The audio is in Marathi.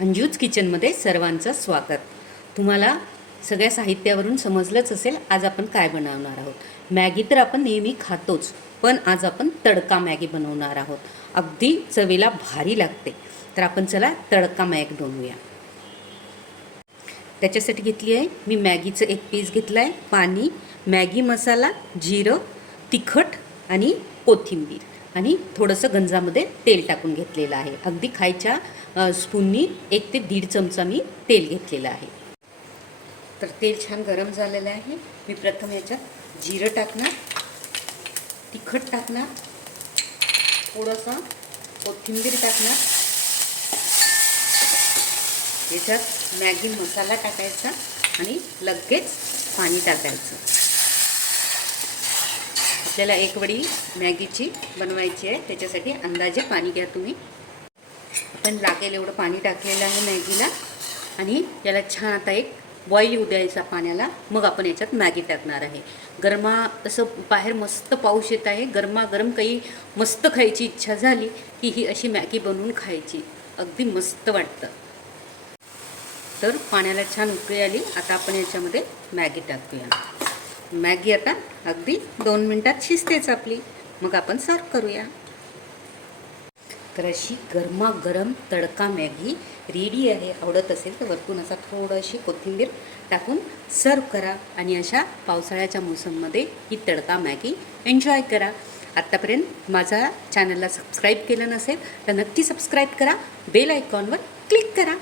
अंजूज किचनमध्ये सर्वांचं स्वागत. तुम्हाला सगळ्या साहित्यावरून समजलंच असेल आज आपण काय बनवणार आहोत. मॅगी तर आपण नेहमी खातोच, पण आज आपण तडका मॅगी बनवणार आहोत. अगदी चवीला भारी लागते. तर आपण चला तडका मॅगी बनवूया. त्याच्यासाठी घेतली आहे मी मॅगीचं एक पीस घेतलं आहे, पाणी, मॅगी मसाला, जिरं, तिखट आणि कोथिंबीर आणि थोडंसं गंजामध्ये तेल टाकून घेतलेलं आहे. अगदी खायच्या स्पूननी 1 ते 1.5 चमचा मी तेल घेतलेलं आहे. तर तेल छान गरम झालेलं आहे. मी प्रथम याच्यात जिरं टाकणार, तिखट टाकणार, थोडंसं कोथिंबीर टाकणार, याच्यात मॅगी मसाला टाकायचा आणि लगेच पाणी टाकायचं. आपल्याला एक वडी मॅगीची बनवायची आहे, त्याच्यासाठी अंदाजे पाणी घ्या तुम्ही. आपण लागेल एवढं पाणी टाकलेलं आहे मॅगीला आणि याला छान आता एक बॉईल येऊ द्यायचा पाण्याला. मग आपण याच्यात मॅगी टाकणार आहे. गरमा असं बाहेर मस्त पाऊस येत आहे, गरमागरम काही मस्त खायची इच्छा झाली की ही अशी मॅगी बनवून खायची, अगदी मस्त वाटतं. तर पाण्याला छान उकळी आली. आता आपण याच्यामध्ये मॅगी टाकूया. मॅगी आता अगदी 2 मिनटात शिजतेच आपली. मग आपण सर्व करूया. तर अशी गरमागरम तडका मॅगी रेडी आहे. आवडत असेल तर वरतून असा थोडीशी कोथिंबीर टाकून सर्व करा आणि अशा पावसाळ्याच्या मोसममध्ये ही तडका मॅगी एन्जॉय करा. आत्तापर्यंत माझा चॅनलला सबस्क्राईब केलं नसेल तर नक्की सबस्क्राईब करा. बेल आयकॉनवर क्लिक करा.